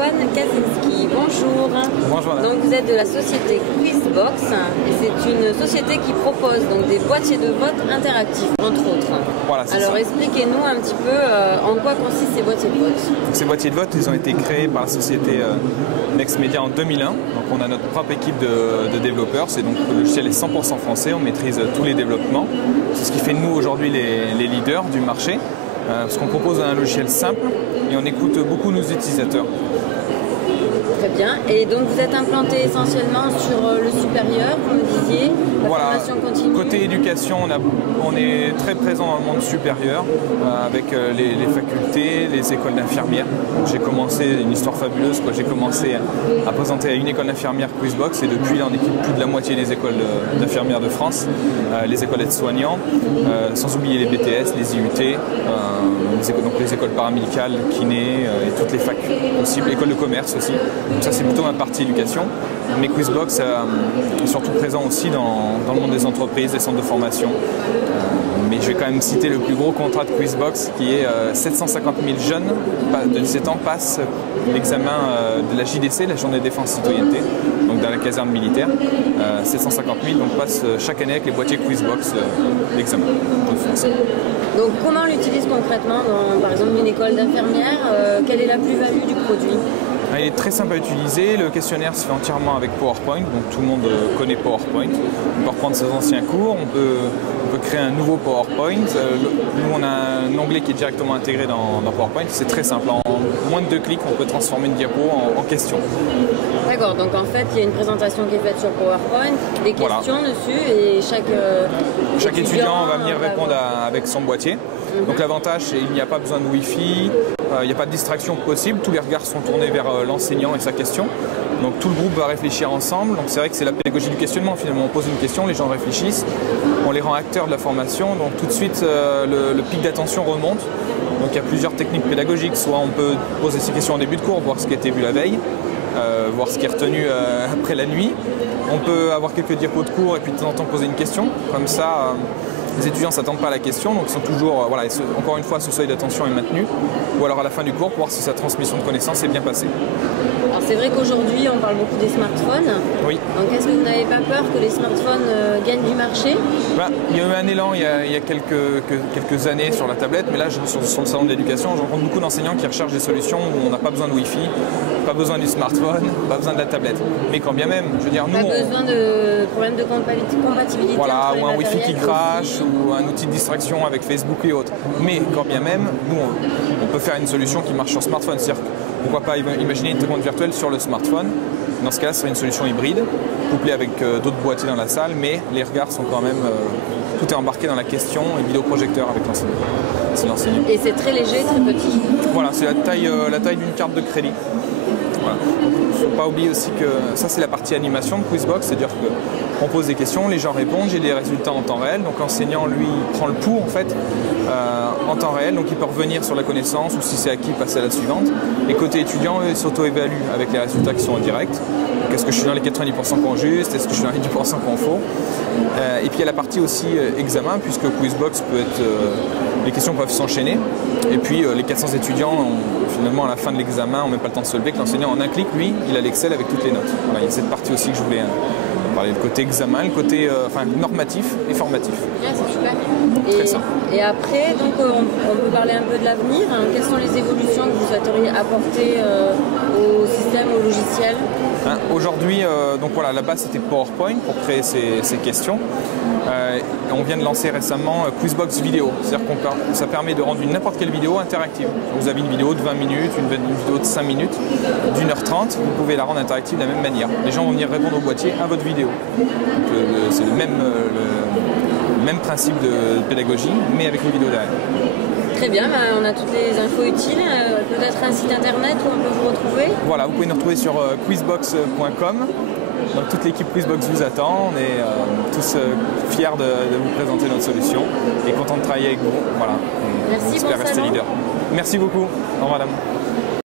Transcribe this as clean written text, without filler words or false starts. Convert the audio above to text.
Antoine Kaczynski, bonjour. Bonjour. Donc vous êtes de la société Quizbox et c'est une société qui propose donc des boîtiers de vote interactifs entre autres. Voilà, alors expliquez-nous un petit peu en quoi consistent ces boîtiers de vote. Donc, ces boîtiers de vote, ils ont été créés par la société Next Media en 2001. Donc on a notre propre équipe de développeurs. C'est donc le logiciel est 100% français, on maîtrise tous les développements. C'est ce qui fait de nous aujourd'hui les leaders du marché. Parce qu'on propose un logiciel simple et on écoute beaucoup nos utilisateurs. Très bien. Et donc vous êtes implanté essentiellement sur le supérieur, vous me disiez, la formation continue. Côté éducation, on est très présent dans le monde supérieur avec les facultés, les écoles d'infirmières. J'ai commencé une histoire fabuleuse. J'ai commencé à présenter à une école d'infirmières Quizbox et depuis là on équipe plus de la moitié des écoles d'infirmières de France, les écoles aides-soignants, sans oublier les BTS, les IUT, donc les écoles paramédicales, kinés et toutes les facs possibles, écoles de commerce aussi. Donc ça c'est plutôt ma partie éducation, mais Quizbox est surtout présent aussi dans le monde des entreprises, des centres de formation. Mais je vais quand même citer le plus gros contrat de Quizbox qui est 750 000 jeunes de 17 ans passent l'examen de la JDC, la Journée de Défense Citoyenneté, donc dans la caserne militaire. 750 000 donc passent chaque année avec les boîtiers Quizbox l'examen de français. Donc comment on l'utilise concrètement dans, par exemple, une école d'infirmière? Quelle est la plus-value du produit? Il est très simple à utiliser, le questionnaire se fait entièrement avec PowerPoint, donc tout le monde connaît PowerPoint. On peut reprendre ses anciens cours, on peut créer un nouveau PowerPoint. Nous on a un onglet qui est directement intégré dans PowerPoint, c'est très simple, en moins de 2 clics on peut transformer une diapo en question. D'accord, donc en fait il y a une présentation qui est faite sur PowerPoint, des questions dessus et chaque étudiant va venir répondre avec son boîtier. Donc l'avantage c'est qu'il n'y a pas besoin de Wi-Fi, il n'y a pas de distraction possible, tous les regards sont tournés vers l'enseignant et sa question. Donc tout le groupe va réfléchir ensemble, donc c'est vrai que c'est la pédagogie du questionnement finalement, on pose une question, les gens réfléchissent, on les rend acteurs de la formation, donc tout de suite le pic d'attention remonte. Donc il y a plusieurs techniques pédagogiques, soit on peut poser ces questions en début de cours, voir ce qui a été vu la veille, voir ce qui est retenu après la nuit. On peut avoir quelques diapos de cours et puis de temps en temps poser une question, comme ça les étudiants ne s'attendent pas à la question, donc ils sont toujours, encore une fois, ce seuil d'attention est maintenu, ou alors à la fin du cours pour voir si sa transmission de connaissances est bien passée. Alors c'est vrai qu'aujourd'hui on parle beaucoup des smartphones. Oui. Donc est-ce que vous n'avez pas peur que les smartphones gagnent du marché? Il y a eu un élan il y a quelques années sur la tablette, mais là sur le salon de l'éducation, je rencontre beaucoup d'enseignants qui recherchent des solutions où on n'a pas besoin de Wi-Fi, pas besoin du smartphone, pas besoin de la tablette. Mais quand bien même, je veux dire, nous... Pas besoin de problème de compatibilité. Voilà, ou un Wi-Fi qui crache, ou un outil de distraction avec Facebook et autres. Mais quand bien même, nous on peut faire une solution qui marche sur smartphone. C'est-à-dire, pourquoi pas imaginer une télécommande virtuelle sur le smartphone. Dans ce cas, ce serait une solution hybride, couplée avec d'autres boîtiers dans la salle, mais les regards sont quand même... tout est embarqué dans la question et vidéoprojecteur avec l'enseignant. Et c'est très léger, très petit. Voilà, c'est la taille d'une carte de crédit. Voilà. Il ne faut pas oublier aussi que ça c'est la partie animation de Quizbox, c'est-à-dire qu'on pose des questions, les gens répondent, j'ai des résultats en temps réel, donc l'enseignant lui prend le pouls en fait en temps réel, donc il peut revenir sur la connaissance ou si c'est acquis passer à la suivante. Et côté étudiant, il s'auto-évalue avec les résultats qui sont en direct. Est-ce que je suis dans les 90% qu'on juste, est-ce que je suis dans les 10% qu'on faux. Et puis il y a la partie aussi examen, puisque Quizbox peut être... les questions peuvent s'enchaîner. Et puis les 400 étudiants, finalement à la fin de l'examen, on n'a même pas le temps de se lever, que l'enseignant en un clic, lui, il a l'Excel avec toutes les notes. Voilà, il y a cette partie aussi que je voulais parler, le côté examen, le côté normatif et formatif. Ouais, c'est super. Très simple. Et après, donc, on peut parler un peu de l'avenir. Quelles sont les évolutions que vous souhaiteriez apporter au système, au logiciel? Aujourd'hui, donc voilà, la base c'était PowerPoint pour créer ces questions. On vient de lancer récemment Quizbox vidéo, c'est-à-dire que ça permet de rendre n'importe quelle vidéo interactive. Vous avez une vidéo de 20 minutes, une vidéo de 5 minutes, d'1h30, vous pouvez la rendre interactive de la même manière. Les gens vont venir répondre au boîtier à votre vidéo. C'est le même principe de pédagogie, mais avec une vidéo derrière. Très bien, on a toutes les infos utiles, peut-être un site internet où on peut vous retrouver? Voilà, vous pouvez nous retrouver sur quizbox.com. Donc toute l'équipe Quizbox vous attend, on est tous fiers de vous présenter notre solution et contents de travailler avec vous. Voilà. Merci, on espère rester leader. Merci beaucoup. Au revoir madame.